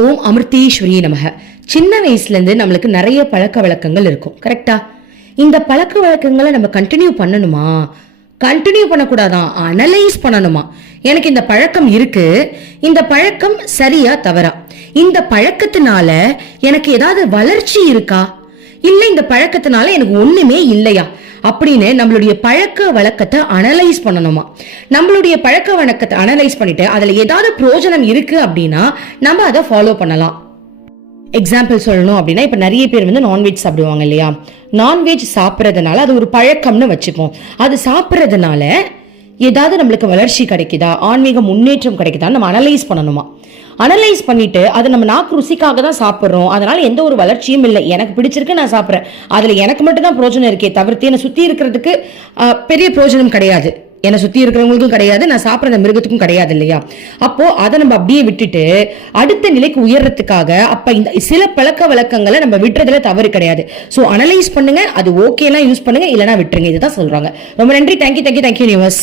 ஓம் அமிர்தீஸ்வரி நமக. சின்ன வயசுலேருந்து நம்மளுக்கு நிறைய பழக்க வழக்கங்கள் இருக்கும். கரெக்டா இந்த பழக்க வழக்கங்களை நம்ம கண்டினியூ பண்ணணுமா? கண்டினியூ பண்ணக்கூடாதான் அனலைஸ் பண்ணணுமா? எனக்கு இந்த பழக்கம் இருக்கு. இந்த பழக்கம் சரியா தவறா? இந்த பழக்கத்தினால எனக்கு ஏதாவது வளர்ச்சி இருக்கா? இல்ல இந்த பழக்கத்தினால எனக்கு ஒண்ணுமே இல்லையா? அப்படின்னு நம்மளுடைய பழக்க வழக்கத்தை அனலைஸ் பண்ணணுமா? நம்மளுடைய பழக்க வழக்கத்தை அனலைஸ் பண்ணிட்டு அதுல ஏதாவது பிரயோஜனம் இருக்கு அப்படின்னா நம்ம அதை ஃபாலோ பண்ணலாம். எக்ஸாம்பிள் சொல்லணும் அப்படின்னா இப்போ நிறைய பேர் வந்து நான்வெஜ் சாப்பிடுவாங்க இல்லையா? நான்வெஜ் சாப்பிட்றதுனால அது ஒரு பழக்கம்னு வச்சுப்போம் அது சாப்பிட்றதுனால ஏதாவது நம்மளுக்கு வளர்ச்சி கிடைக்குதா? ஆன்மீக முன்னேற்றம் கிடைக்குதா நம்ம அனலைஸ் பண்ணணுமா? அனலைஸ் பண்ணிட்டு அதை நம்ம நாக்கு ருசிக்காக தான் சாப்பிட்றோம். அதனால எந்த ஒரு வளர்ச்சியும் இல்லை. எனக்கு பிடிச்சிருக்கு நான் சாப்பிட்றேன். அதில் எனக்கு மட்டும் தான் பிரோஜனம் இருக்கே தவிர்த்து என்னை சுற்றி இருக்கிறதுக்கு பெரிய பிரோஜனம் கிடையாது. என்னை சுற்றி இருக்கிறவங்களுக்கும் கிடையாது. நான் சாப்பிட்ற அந்த மிருகத்துக்கும் கிடையாது இல்லையா? அப்போ அதை நம்ம அப்படியே விட்டுட்டு அடுத்த நிலைக்கு உயர்றதுக்காக அப்போ இந்த சில பழக்க வழக்கங்களை நம்ம விட்டுறதுல தவறு கிடையாது. ஸோ அனலைஸ் பண்ணுங்க. அது ஓகேலாம் யூஸ் பண்ணுங்க. இல்லைனா விட்டுருங்க. இதுதான் சொல்றாங்க. ரொம்ப நன்றி. Thank you thank you thank you news